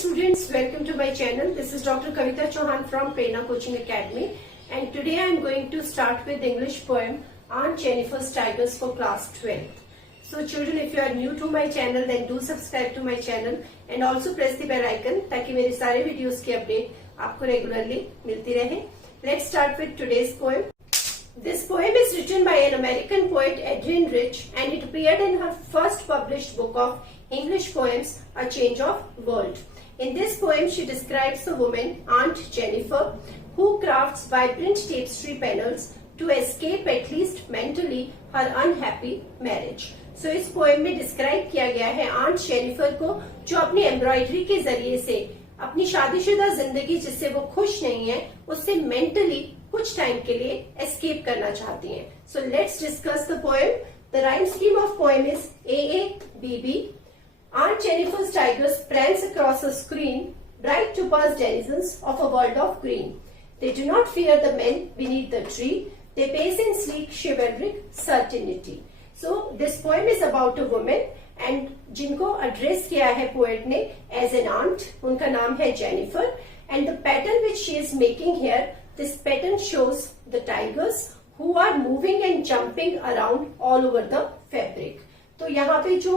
students, welcome to my channel. This is Dr. Kavita Chauhan from Prerna Coaching Academy, and today I am going to start with English poem Aunt Jennifer's Tigers for class 12th. So children, if you are new to my channel, then do subscribe to my channel and also press the bell icon ताकि मेरे सारे videos की update आपको regularly मिलती रहे. Let's start with today's poem. This poem is written by an American poet, Adrienne Rich, and it appeared in her first published book of English poems, A Change of World. In this poem, she describes a woman, Aunt Jennifer, who crafts vibrant tapestry panels to escape, at least mentally, her unhappy marriage. So इस poem में describe किया गया है aunt Jennifer को, जो अपनी embroidery के जरिए से अपनी शादीशुदा जिंदगी जिससे वो खुश नहीं है, उससे मेंटली कुछ टाइम के लिए एस्केप करना चाहती हैं. So let's discuss the poem. The rhyme scheme of poem is AABB. Aunt Jennifer's tigers prance across a screen, bright topaz denizens of a world of green. They do not fear the men beneath the tree. They pace in sleek chivalric certainty. So this poem is about a woman and जिनको address किया है poet ने as an aunt. उनका नाम है Jennifer, and the pattern which she is making here, this pattern shows the tigers who are moving and jumping around all over the fabric. तो यहाँ पे जो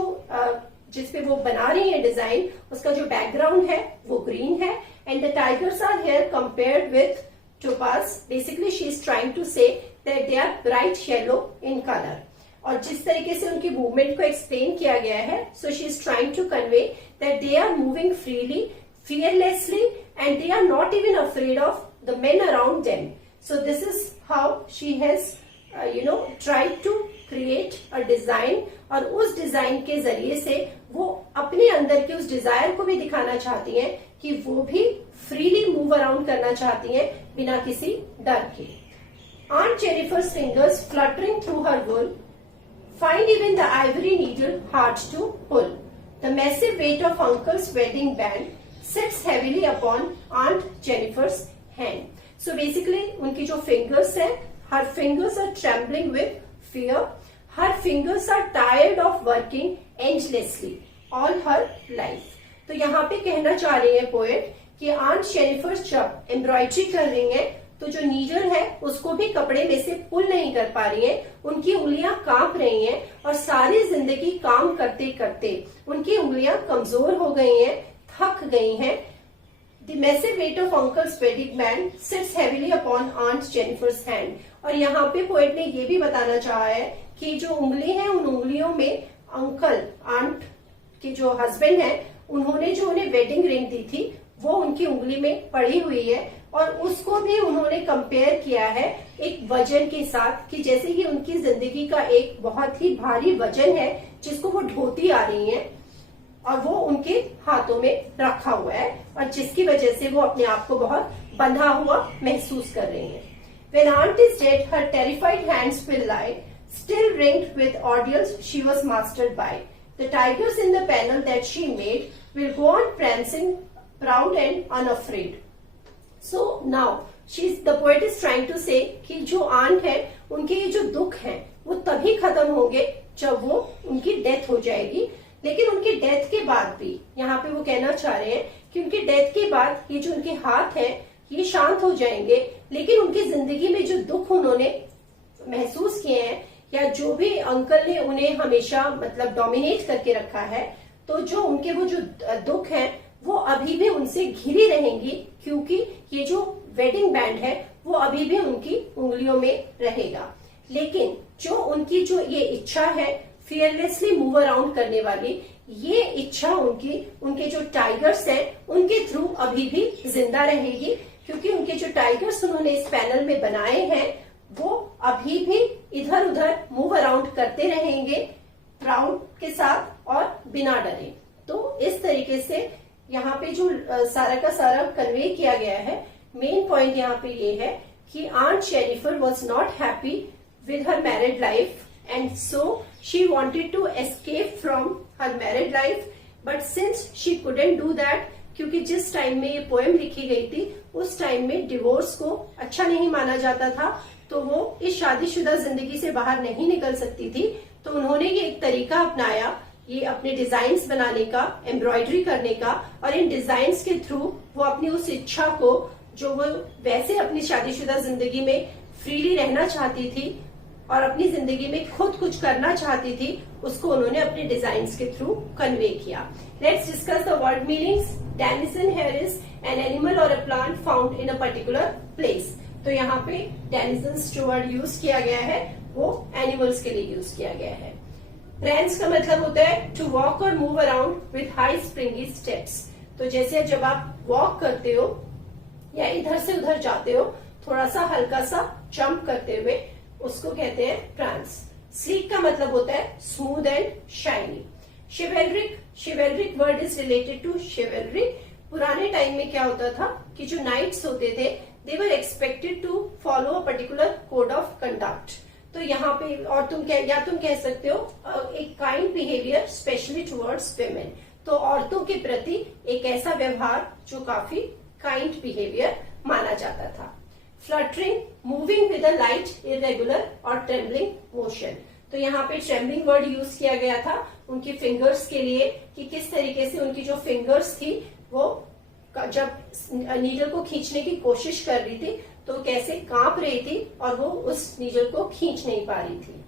जिसपे वो बना रही है डिजाइन, उसका जो बैकग्राउंड है वो ग्रीन है, and the tigers are here compared with topaz. Basically she is trying to say that they are bright yellow in colour. और जिस तरीके से उनकी मूवमेंट को एक्सप्लेन किया गया है, so she is trying to convey that they are moving freely, fearlessly, and they are not even afraid of the men around them. So this is how she has tried to create a design, और उस design के जरिए से वो अपने अंदर के उस डिजायर को भी दिखाना चाहती हैं कि वो भी फ्रीली मूव अराउंड करना चाहती हैं बिना किसी डर के. Aunt Jennifer's fingers fluttering through her wool find even the ivory needle hard to pull. The massive weight of Uncle's wedding band sits heavily upon Aunt Jennifer's hand. So basically उनकी जो fingers हैं, her fingers are trembling with fear. Her fingers are tired of working endlessly all her life. तो यहाँ पे कहना चाह रही है पोएट कि आंट जेनिफर जब एम्ब्रॉयडरी कर रही हैं, तो जो नीडल है उसको भी कपड़े में से पुल नहीं कर पा रही हैं. उनकी उंगलियां कांप रही हैं और सारी जिंदगी काम करते करते उनकी उंगलियां कमजोर हो गई हैं, थक गई हैं. The massive weight of Uncle's wedding band sits heavily upon Aunt Jennifer's hand. और यहाँ पे पोएट ने ये भी बताना चाहा है कि जो उंगली है, उन उंगलियों में अंकल, आंट के जो हस्बैंड हैं, उन्होंने जो उन्हें वेडिंग रिंग दी थी वो उनकी उंगली में पड़ी हुई है, और उसको भी उन्होंने कंपेयर किया है एक वजन के साथ, कि जैसे कि उनकी जिंदगी का एक बहुत ही भारी वजन है जिसको वो ढोती आ रही हैं, और वो उनके हाथों में रखा हुआ है, और जिसकी वजह से वो अपने आप को बहुत बंधा हुआ महसूस कर रही हैं. When aunt is dead, her terrified hands will lie, still ringed with ordeals she was mastered by. The tigers in the panel that she made will go on prancing, proud and unafraid. So now, the poet is trying to say कि जो aunt है, उनके ये जो दुख हैं, वो तभी खत्म होंगे जब वो उनकी डेथ हो जाएगी. लेकिन उनकी डेथ के बाद भी, यहाँ पे वो कहना चाह रहे हैं कि उनकी डेथ के बाद ये जो उनके हाथ हैं ये शांत हो जाएंगे, लेकिन उनकी जिंदगी में जो दुख उन्होंने महसूस किए हैं, या जो भी अंकल ने उन्हें हमेशा मतलब डोमिनेट करके रखा है, तो जो उनके वो जो दुख हैं वो अभी भी उनसे घिरी रहेंगी, क्योंकि ये जो वेडिंग बैंड है वो अभी भी उनकी उंगलियों में रहेगा. लेकिन जो उनकी जो ये इच्छा है फियरलेसली मूव अराउंड करने वाली, ये इच्छा उनके जो टाइगर्स हैं उनके थ्रू अभी भी जिंदा रहेगी, क्योंकि उनके जो टाइगर्स उन्होंने इस पैनल में बनाए हैं वो अभी भी इधर उधर मूव अराउंड करते रहेंगे, प्राउड के साथ और बिना डरे. तो इस तरीके से यहाँ पे जो सारा का सारा कन्वे किया गया है, मेन पॉइंट यहाँ पे ये है कि aunt Jennifer was not happy with her married life, and so she wanted to escape from her married life, but since she couldn't do that, क्योंकि जिस टाइम में ये पोएम लिखी गई थी उस टाइम में डिवोर्स को अच्छा नहीं माना जाता था, तो वो इस शादीशुदा जिंदगी से बाहर नहीं निकल सकती थी. तो उन्होंने ये एक तरीका अपनाया ये अपने डिजाइन्स बनाने का, एम्ब्रॉयडरी करने का, और इन डिजाइन्स के थ्रू वो अपनी उस इच्छा को, जो वो वैसे अपनी शादीशुदा जिंदगी में फ्रीली रहना चाहती थी और अपनी जिंदगी में खुद कुछ करना चाहती थी, उसको उन्होंने अपने डिजाइन्स के थ्रू कन्वे किया। Let's discuss the word meanings. Denizen here is an animal और a plant found in a particular place. तो यहाँ पे डेनिजन्स जो वर्ड यूज किया गया है वो एनिमल्स के लिए यूज किया गया है। प्रेंस का मतलब होता है टू वॉक और move around with high springy steps. तो जैसे जब आप वॉक करते हो या इधर से उधर जाते हो, थोड़ा सा हल्का सा जंप करते हुए, उसको कहते हैं प्रांस। स्लीक का मतलब होता है smooth and shiny. Chivalric word is related to chivalry. पुराने टाइम में क्या होता था कि जो नाइट्स होते थे, they were expected to follow a particular code of conduct. तो यहाँ पे और तुम कह सकते हो एक kind behaviour specially towards women. तो औरतों के प्रति एक ऐसा व्यवहार जो काफी काइंड बिहेवियर माना जाता था। Fluttering, moving with a light, irregular और ट्रेम्बलिंग मोशन। तो यहाँ पे ट्रेम्बलिंग वर्ड यूज किया गया था उनकी फिंगर्स के लिए, कि किस तरीके से उनकी जो फिंगर्स थी वो जब नीडल को खींचने की कोशिश कर रही थी तो कैसे कांप रही थी और वो उस नीडल को खींच नहीं पा रही थी।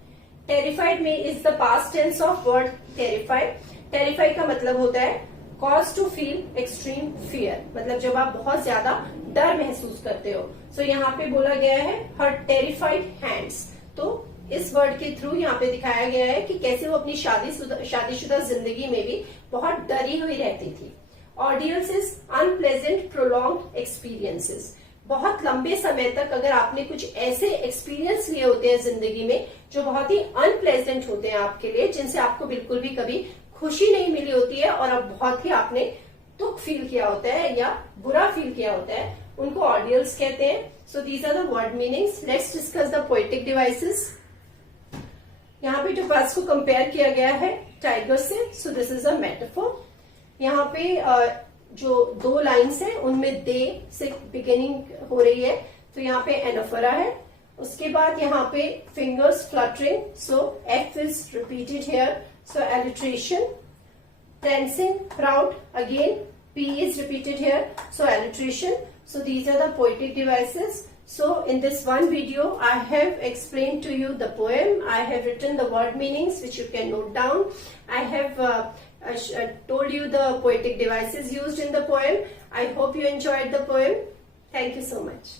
टेरिफाइड में is the past tense of word terrified. Terrified का मतलब होता है cause to feel extreme fear, मतलब जब आप बहुत ज्यादा डर महसूस करते हो। सो यहाँ पे बोला गया है हर टेरिफाइड हैंड्स। तो इस वर्ड के थ्रू यहाँ पे दिखाया गया है कि कैसे वो अपनी शादीशुदा जिंदगी में भी बहुत डरी हुई रहती थी। ऑर्डियल्स इज अनप्लेजेंट प्रोलॉन्ग्ड एक्सपीरियंसेस। बहुत लंबे समय तक अगर आपने कुछ ऐसे एक्सपीरियंस लिए होते हैं जिंदगी में जो बहुत ही अनप्लेजेंट होते हैं आपके लिए, जिनसे आपको बिल्कुल भी कभी खुशी नहीं मिली होती है और अब बहुत ही आपने दुख फील किया होता है या बुरा फील किया होता है, उनको ऑर्डियल्स कहते हैं। So these are the word meanings. Let's discuss the poetic devices. यहाँ पे टोपाज को कंपेयर किया गया है टाइगर से। So this is a metaphor. यहाँ पे जो दो लाइन्स हैं उनमें दे से बिगिनिंग हो रही है, तो यहाँ पे एनाफोरा है। उसके बाद यहाँ पे fingers fluttering, so F is repeated here, so alliteration. Tensing, proud, again P is repeated here, so alliteration. So these are the poetic devices. So in this one video, I have explained to you the poem. I have written the word meanings which you can note down. I have told you the poetic devices used in the poem. I hope you enjoyed the poem. Thank you so much.